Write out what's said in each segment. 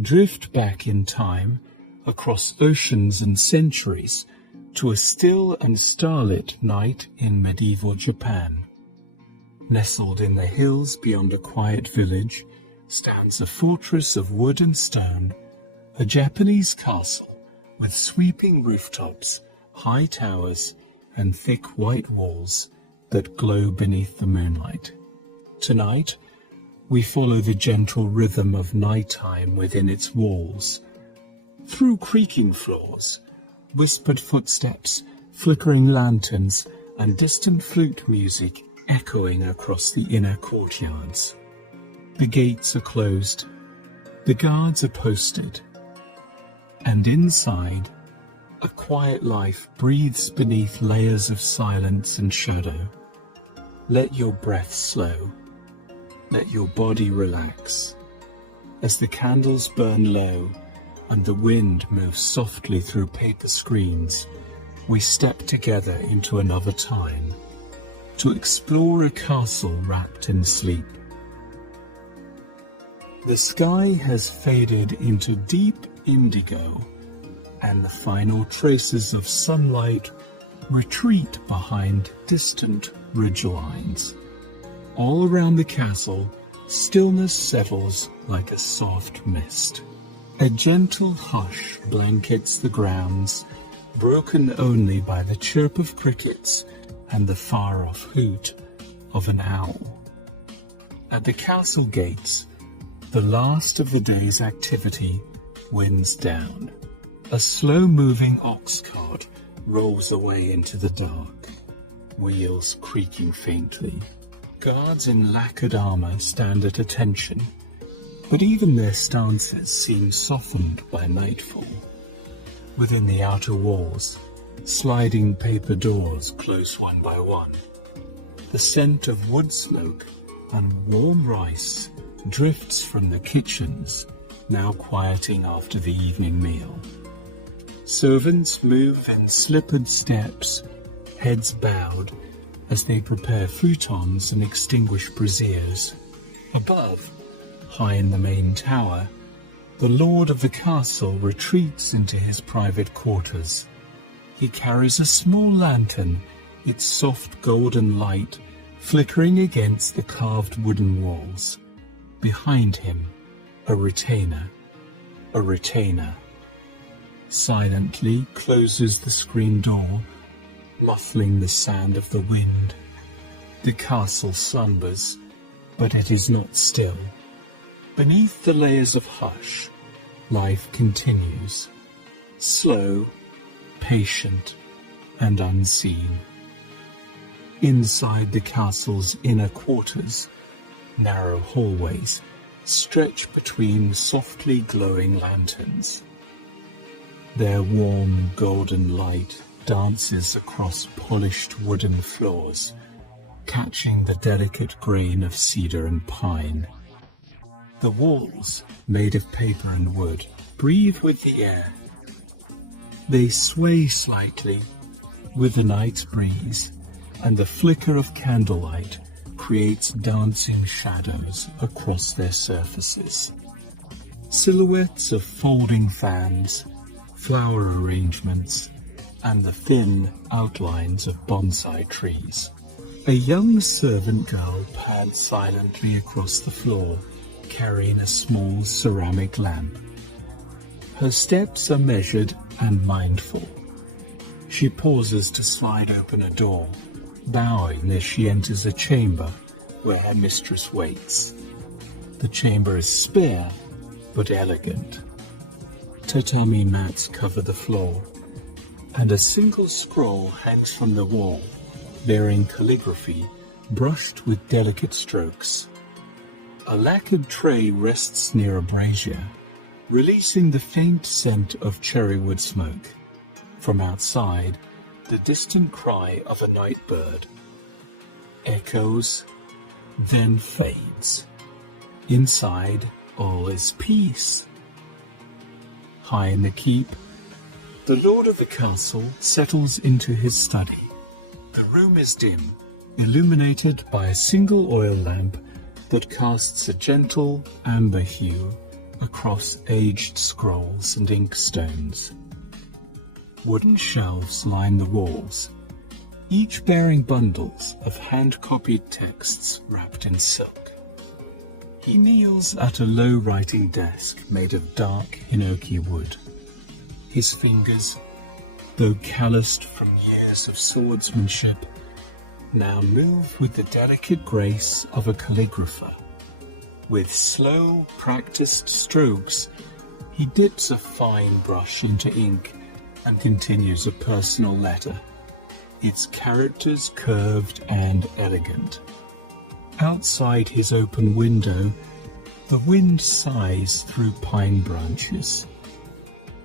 drift back in time across oceans and centuries to a still and starlit night in medieval Japan. Nestled in the hills beyond a quiet village stands a fortress of wood and stone, a Japanese castle with sweeping rooftops, high towers, and thick white walls that glow beneath the moonlight. Tonight, we follow the gentle rhythm of nighttime within its walls. Through creaking floors, whispered footsteps, flickering lanterns, and distant flute music echoing across the inner courtyards. The gates are closed, the guards are posted, and inside, a quiet life breathes beneath layers of silence and shadow. Let your breath slow, let your body relax. As the candles burn low and the wind moves softly through paper screens, we step together into another time, to explore a castle wrapped in sleep. The sky has faded into deep indigo, and the final traces of sunlight retreat behind distant ridgelines. All around the castle, stillness settles like a soft mist. A gentle hush blankets the grounds, broken only by the chirp of crickets and the far-off hoot of an owl. At the castle gates, the last of the day's activity winds down. A slow-moving ox cart rolls away into the dark, wheels creaking faintly. Guards in lacquered armor stand at attention, but even their stances seem softened by nightfall. Within the outer walls, sliding paper doors close one by one. The scent of wood smoke and warm rice drifts from the kitchens, now quieting after the evening meal. Servants move in slippered steps, heads bowed, as they prepare futons and extinguish braziers. Above, high in the main tower, the lord of the castle retreats into his private quarters. He carries a small lantern, its soft golden light flickering against the carved wooden walls. Behind him, a retainer. Silently closes the screen door, muffling the sound of the wind. The castle slumbers, but it is not still. Beneath the layers of hush, life continues, slow, patient, and unseen. Inside the castle's inner quarters, narrow hallways stretch between softly glowing lanterns. Their warm golden light dances across polished wooden floors, catching the delicate grain of cedar and pine. The walls, made of paper and wood, breathe with the air. They sway slightly with the night's breeze, and the flicker of candlelight creates dancing shadows across their surfaces. Silhouettes of folding fans, flower arrangements, and the thin outlines of bonsai trees. A young servant girl pads silently across the floor, carrying a small ceramic lamp. Her steps are measured and mindful. She pauses to slide open a door, bowing as she enters a chamber where her mistress waits. The chamber is spare but elegant. Tatami mats cover the floor, and a single scroll hangs from the wall, bearing calligraphy brushed with delicate strokes. A lacquered tray rests near a brazier, releasing the faint scent of cherrywood smoke. From outside, the distant cry of a night bird echoes, then fades. Inside, all is peace. High in the keep, the lord of the castle settles into his study. The room is dim, illuminated by a single oil lamp that casts a gentle amber hue across aged scrolls and inkstones. Wooden shelves line the walls, each bearing bundles of hand-copied texts wrapped in silk. He kneels at a low writing desk made of dark hinoki wood. His fingers, though calloused from years of swordsmanship, now move with the delicate grace of a calligrapher. With slow, practiced strokes, he dips a fine brush into ink and continues a personal letter, its characters curved and elegant. Outside his open window, the wind sighs through pine branches.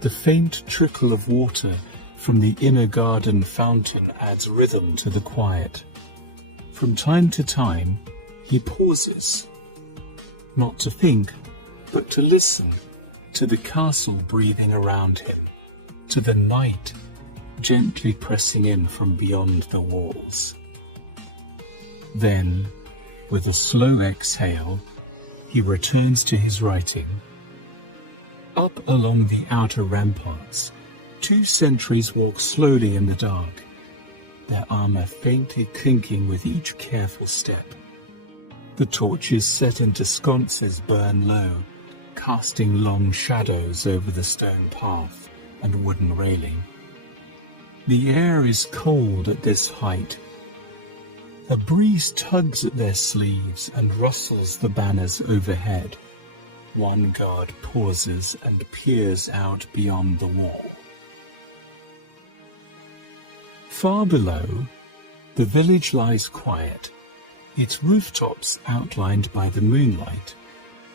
The faint trickle of water from the inner garden fountain adds rhythm to the quiet. From time to time, he pauses, not to think, but to listen to the castle breathing around him, to the night gently pressing in from beyond the walls. Then, with a slow exhale, he returns to his writing. Up along the outer ramparts, 2 sentries walk slowly in the dark, their armor faintly clinking with each careful step. The torches set into sconces burn low, casting long shadows over the stone path and wooden railing. The air is cold at this height. A breeze tugs at their sleeves and rustles the banners overhead. One guard pauses and peers out beyond the wall. Far below, the village lies quiet, its rooftops outlined by the moonlight,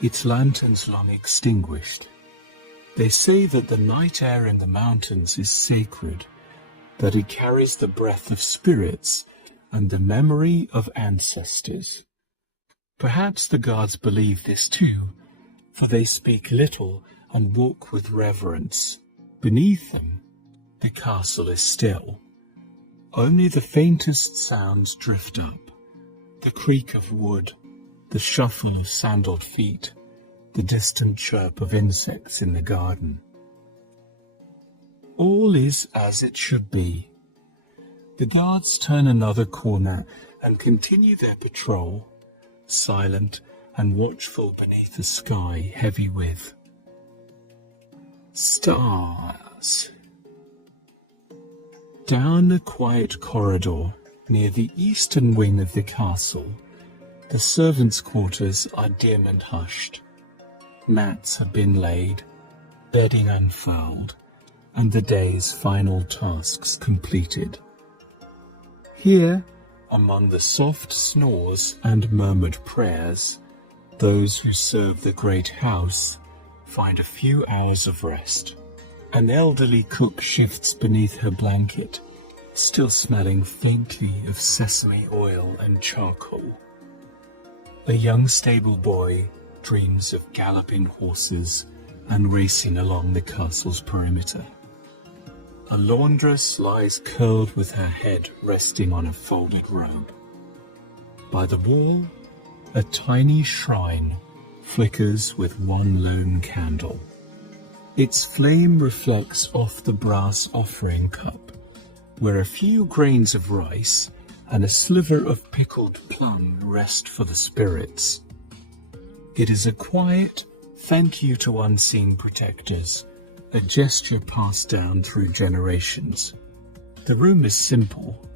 its lanterns long extinguished. They say that the night air in the mountains is sacred, that it carries the breath of spirits and the memory of ancestors. Perhaps the guards believe this too, for they speak little and walk with reverence. Beneath them, the castle is still. Only the faintest sounds drift up, the creak of wood, the shuffle of sandaled feet, the distant chirp of insects in the garden. All is as it should be. The guards turn another corner and continue their patrol, silent and watchful beneath a sky heavy with stars. Down a quiet corridor near the eastern wing of the castle, the servants' quarters are dim and hushed. Mats have been laid, bedding unfurled, and the day's final tasks completed. Here, among the soft snores and murmured prayers, those who serve the great house find a few hours of rest. An elderly cook shifts beneath her blanket, still smelling faintly of sesame oil and charcoal. A young stable boy dreams of galloping horses and racing along the castle's perimeter. A laundress lies curled with her head resting on a folded robe. By the wall, a tiny shrine flickers with one lone candle. Its flame reflects off the brass offering cup, where a few grains of rice and a sliver of pickled plum rest for the spirits. It is a quiet thank you to unseen protectors, a gesture passed down through generations. The room is simple.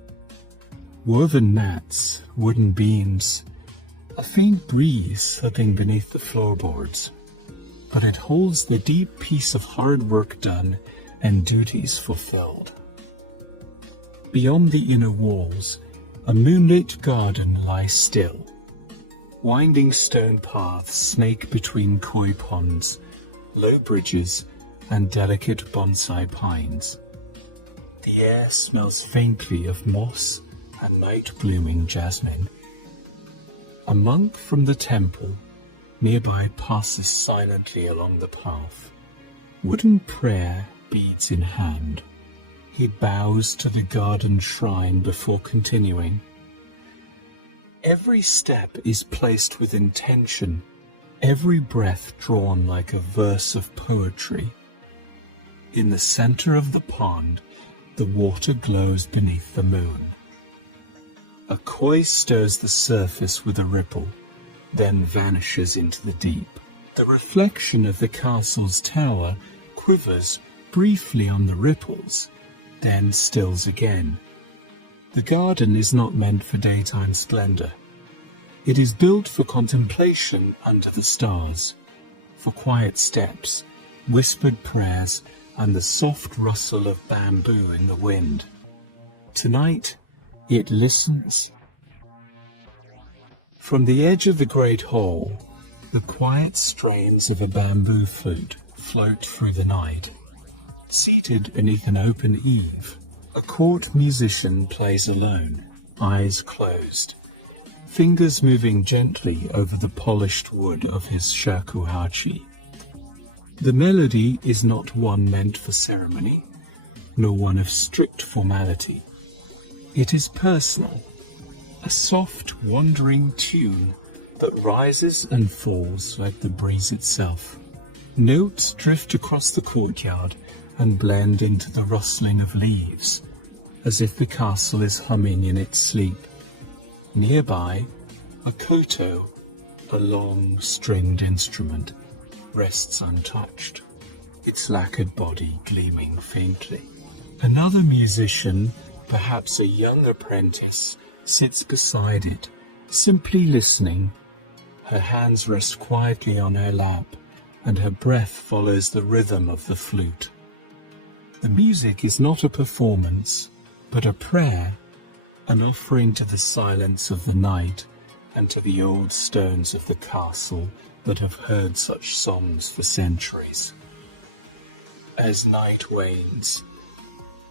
Woven mats, wooden beams, a faint breeze slipping beneath the floorboards, but it holds the deep peace of hard work done and duties fulfilled. Beyond the inner walls, a moonlit garden lies still. Winding stone paths snake between koi ponds, low bridges, and delicate bonsai pines. The air smells faintly of moss and night-blooming jasmine. A monk from the temple nearby passes silently along the path, wooden prayer beads in hand. He bows to the garden shrine before continuing. Every step is placed with intention, every breath drawn like a verse of poetry. In the center of the pond, the water glows beneath the moon. A koi stirs the surface with a ripple, then vanishes into the deep. The reflection of the castle's tower quivers briefly on the ripples, then stills again. The garden is not meant for daytime splendor. It is built for contemplation under the stars, for quiet steps, whispered prayers, and the soft rustle of bamboo in the wind. Tonight, it listens. From the edge of the great hall, the quiet strains of a bamboo flute float through the night. Seated beneath an open eave, a court musician plays alone, eyes closed, fingers moving gently over the polished wood of his shakuhachi. The melody is not one meant for ceremony, nor one of strict formality. It is personal, a soft, wandering tune that rises and falls like the breeze itself. Notes drift across the courtyard and blend into the rustling of leaves, as if the castle is humming in its sleep. Nearby, a koto, a long, stringed instrument, rests untouched, its lacquered body gleaming faintly. Another musician, perhaps a young apprentice, sits beside it, simply listening. Her hands rest quietly on her lap, and her breath follows the rhythm of the flute. The music is not a performance, but a prayer, an offering to the silence of the night and to the old stones of the castle that have heard such songs for centuries. As night wanes,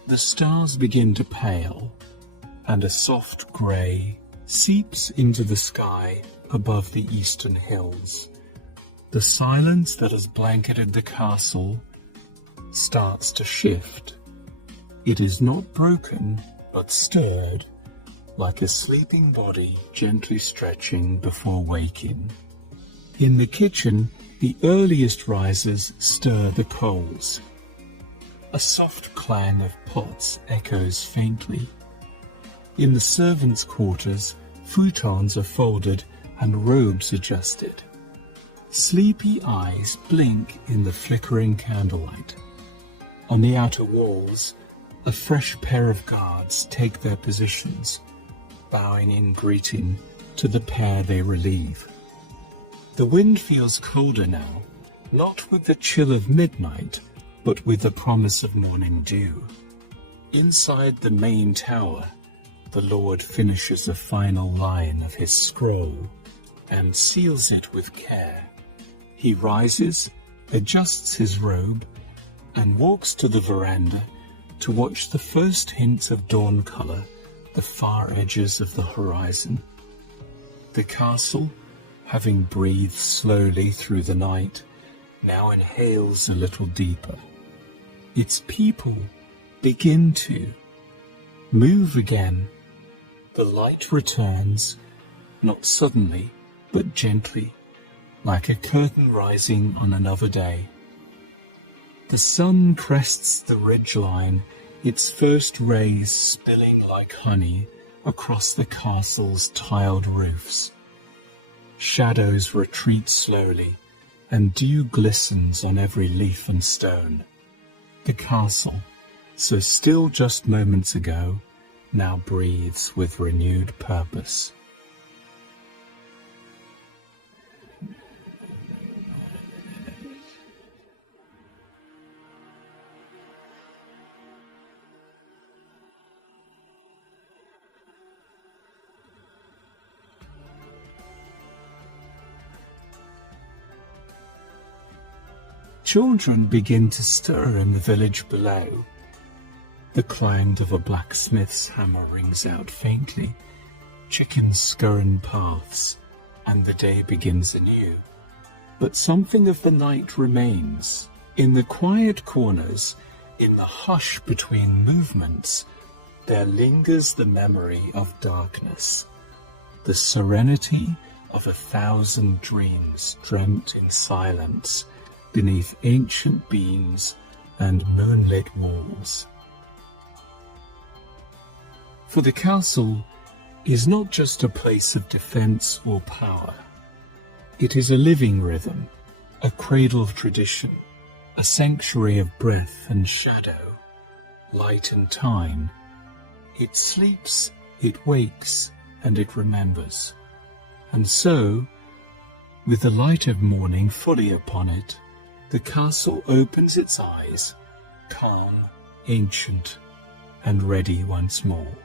the stars begin to pale, and a soft grey seeps into the sky above the eastern hills. The silence that has blanketed the castle starts to shift. It is not broken, but stirred, like a sleeping body gently stretching before waking. In the kitchen, the earliest risers stir the coals. A soft clang of pots echoes faintly. In the servants' quarters, futons are folded and robes adjusted. Sleepy eyes blink in the flickering candlelight. On the outer walls, a fresh pair of guards take their positions, bowing in greeting to the pair they relieve. The wind feels colder now, not with the chill of midnight, but with the promise of morning dew. Inside the main tower, the Lord finishes a final line of his scroll and seals it with care. He rises, adjusts his robe, and walks to the veranda to watch the first hints of dawn color the far edges of the horizon. The castle, having breathed slowly through the night, now inhales a little deeper. Its people begin to move again. The light returns, not suddenly, but gently, like a curtain rising on another day. The sun crests the ridgeline, its first rays spilling like honey across the castle's tiled roofs. Shadows retreat slowly, and dew glistens on every leaf and stone. The castle, so still just moments ago, now breathes with renewed purpose. Children begin to stir in the village below. The clang of a blacksmith's hammer rings out faintly. Chickens scurry in paths, and the day begins anew. But something of the night remains. In the quiet corners, in the hush between movements, there lingers the memory of darkness, the serenity of 1,000 dreams dreamt in silence beneath ancient beams and moonlit walls. For the castle is not just a place of defense or power. It is a living rhythm, a cradle of tradition, a sanctuary of breath and shadow, light and time. It sleeps, it wakes, and it remembers. And so, with the light of morning fully upon it, the castle opens its eyes, calm, ancient, and ready once more.